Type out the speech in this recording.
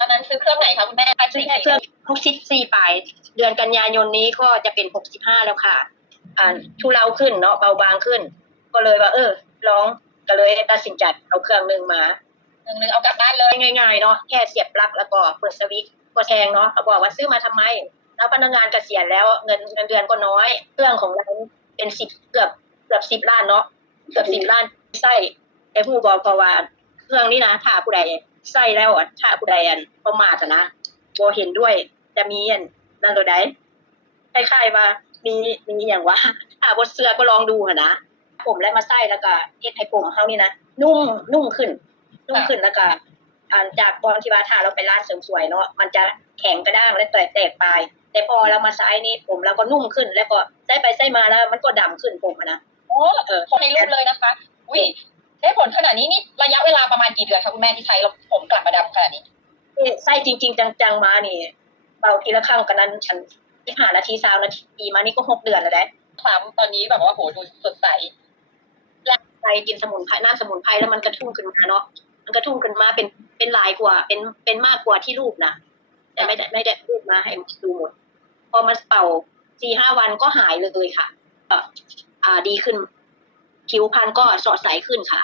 ตอนนั้นซื้อเครื่องไหนคะคุณแม่ซื้อแค่เครื่อง64 ปลายเดือนกันยายนนี้ก็จะเป็น65แล้วค่ะทุเลาขึ้นเนาะเบาบางขึ้น ก็เลยว่าลองก็เลยตัดสินใจเอาเครื่องนึงมาเอากลับบ้านเลยง่ายๆเนาะแค่เสียบปลั๊กแล้วก็เปิดสวิตช์ก็แพงเนาะเขาบอกว่าซื้อมาทำไมแล้วพนักงานเกษียณแล้วเงินเดือนก็น้อยเครื่องของเราเป็น10เกือบ10 ล้านเนาะเกือบ10 ล้านใส่แต่ผู้บอกเพราะว่าเครื่องนี้นะถ้าผู้ใดใส่แล้วถ้าผู้ใดประมาทนะบ่เห็นด้วยจะมีนั่นตัวใดคล้ายๆว่ามีอย่างว่าถ้าบ่เชื่อก็ลองดูหั่นนะผมแล้วมาใส่แล้วก็เฮ็ดให้ผมเฮานี่นะนุ่มขึ้นแล้วก็จากตอนที่ว่าถ้าเราไปร้านเสริมสวยเนาะมันจะแข็งกระด้างและแตกปลายแต่พอเรามาใช้นี่ผมเราก็นุ่มขึ้นแล้วก็ใช้ไปใช้มาแล้วมันก็ดำขึ้นผมนะพอในรูปเลยนะคะอุ้ยได้ผลขนาดนี้นี่ระยะเวลาประมาณกี่เดือนคะคุณแม่ที่ใช้แล้วผมกลับมาดำขนาดนี้ใช้จริงๆจังๆมานี่เบาทีละครั้งกันนั้นฉัน15 นาที20 นาทีมานี่ก็6 เดือนแล้วครับตอนนี้แบบว่าโหดูสดใสไปกินสมุนไพรน้ำสมุนไพรแล้วมันกระทุ่งขึ้นมาเนาะมันกระทุ่งขึ้นมาเป็นหลายกว่าเป็นมากกว่าที่รูปนะแต่ไม่ได้รูปมาให้ดูหมดพอมาเป่า 4-5 วันก็หายเลยค่ะดีขึ้นผิวพรรณก็สดใสขึ้นค่ะ